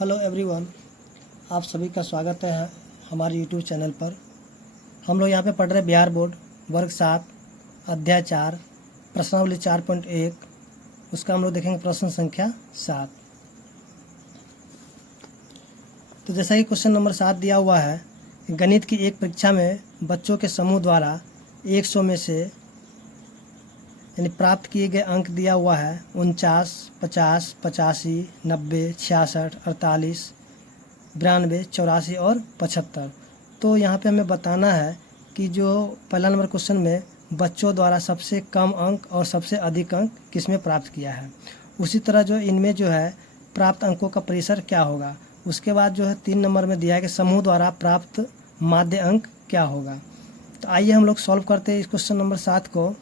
Hello everyone, आप सभी का स्वागत है हमारे यूट्यूब चैनल पर। हम लोग यहाँ पे पढ़ रहे बिहार बोर्ड वर्ग 7 अध्याय 4 प्रश्नावली 4.1। उसका हम लोग देखेंगे प्रश्न संख्या 7। तो जैसा कि क्वेश्चन नंबर 7 दिया हुआ है, गणित की एक परीक्षा में बच्चों के समूह द्वारा 100 में से यानी प्राप्त किए गए अंक दिया हुआ है 49, 50, 85, 90, 66, 48, 92, 84 और 75। तो यहाँ पे हमें बताना है कि जो पहला नंबर क्वेश्चन में बच्चों द्वारा सबसे कम अंक और सबसे अधिक अंक किसमें प्राप्त किया है। उसी तरह जो इनमें जो है प्राप्त अंकों का परिसर क्या होगा। उसके बाद जो है 3 नंबर में दिया है कि समूह द्वारा प्राप्त माध्य अंक क्या होगा। तो आइए हम लोग सॉल्व करते हैं इस क्वेश्चन नंबर 7 को।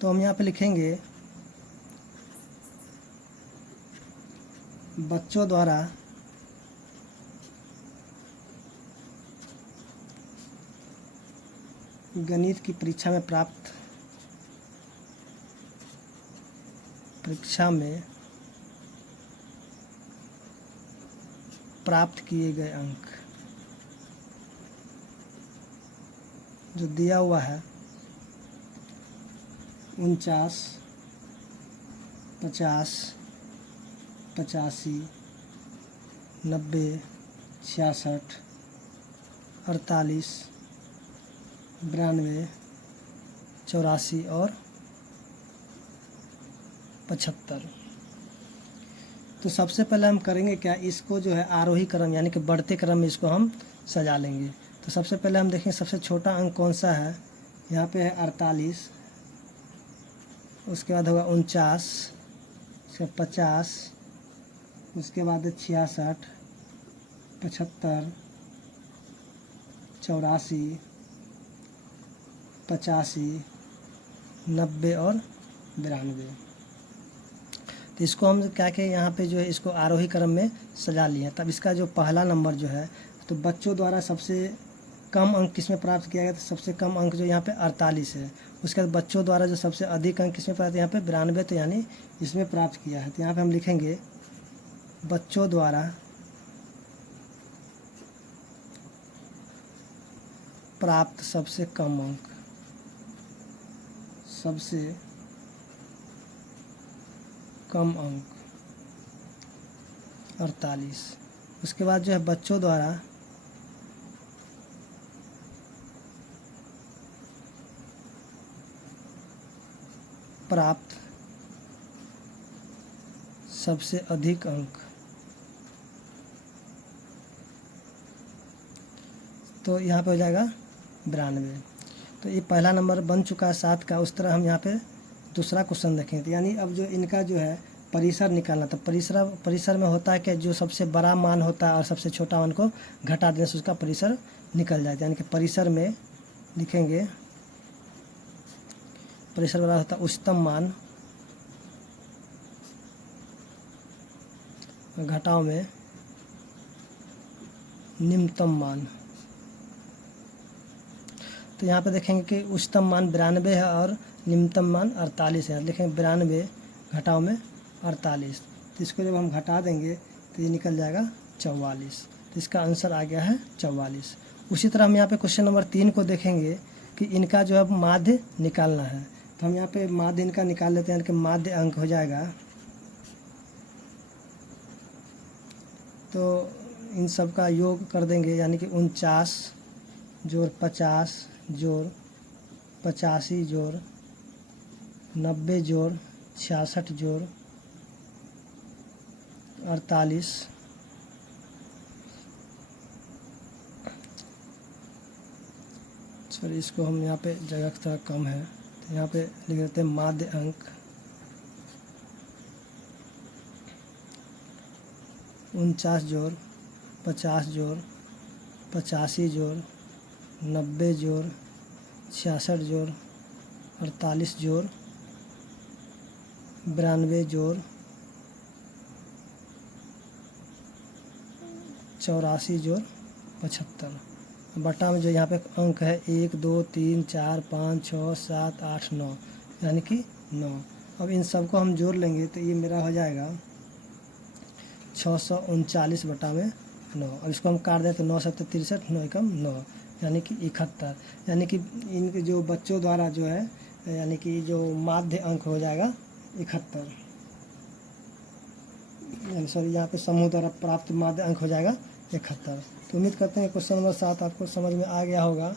तो हम यहाँ पे लिखेंगे बच्चों द्वारा गणित की परीक्षा में प्राप्त किए गए अंक जो दिया हुआ है 49, 50, 85, 90, 66, 48, 92, 84 और 75। तो सबसे पहले हम करेंगे क्या, इसको जो है आरोही क्रम यानी कि बढ़ते क्रम में इसको हम सजा लेंगे। तो सबसे पहले हम देखेंगे सबसे छोटा अंक कौन सा है। यहाँ पे है 48, उसके बाद होगा 49, उसके 50, उसके बाद है 66, 75, 84, 85, 90 और 92। तो इसको हम क्या क्या यहाँ पे जो है इसको आरोही क्रम में सजा लिए हैं। तब इसका जो पहला नंबर जो है, तो बच्चों द्वारा सबसे कम अंक किसमें प्राप्त किया गया, तो सबसे कम अंक जो यहाँ पे 48 है। उसके बाद बच्चों द्वारा जो सबसे अधिक अंक किसमें प्राप्त, यहाँ पे 92, तो यानी इसमें प्राप्त किया है। तो यहाँ पे हम लिखेंगे बच्चों द्वारा प्राप्त सबसे कम अंक, सबसे कम अंक 48। उसके बाद जो है बच्चों द्वारा प्राप्त सबसे अधिक अंक, तो यहाँ पे हो जाएगा 92। तो ये पहला नंबर बन चुका है 7 का। उस तरह हम यहाँ पे दूसरा क्वेश्चन देखेंगे। यानी अब जो इनका जो है परिसर निकालना था। परिसर में होता है कि जो सबसे बड़ा मान होता है और सबसे छोटा मान को घटा देने से उसका परिसर निकल जाता है। यानी कि परिसर में लिखेंगे परिसर बड़ा होता है उच्चतम मान, घटाव में निम्नतम मान। तो यहाँ पे देखेंगे कि उच्चतम मान 92 है और निम्नतम मान 48 है। लिखेंगे 92 घटाव में 48। तो इसको जब हम घटा देंगे तो ये निकल जाएगा 44। तो इसका आंसर आ गया है 44। उसी तरह हम यहाँ पे क्वेश्चन नंबर 3 को देखेंगे कि इनका जो है माध्य निकालना है। तो हम यहाँ पे माध्य इनका निकाल लेते हैं। यानी कि माध्य अंक हो जाएगा, तो इन सब का योग कर देंगे। यानी कि 49 जोड़ 50 जोड़ 85 जोड़ 90 जोड़ 66 जोड़ 48, सॉरी इसको हम यहाँ पे जगह थोड़ा कम है तो यहाँ पे लिख देते हैं माध्य अंक 49 जोड़ 50 जोड़ 85 जोड़ 90 जोड़ 66 जोड़ 48 जोड़ 92 जोड़ 84 जोड़ 75। बटा में जो यहाँ पे अंक है 1 2 3 4 5 6 7 8 9 यानी कि 9। अब इन सबको हम जोड़ लेंगे तो ये मेरा हो जाएगा 639 बटा में 9। अब इसको हम काट दें तो 9 7 63 9 एकम 9 यानी कि 71। यानी कि इनके जो बच्चों द्वारा जो है यानी कि जो माध्य अंक हो जाएगा 71, यानी सॉरी यहाँ पे समूह द्वारा प्राप्त माध्य अंक हो जाएगा 71। तो उम्मीद करते हैं क्वेश्चन नंबर 7 आपको समझ में आ गया होगा।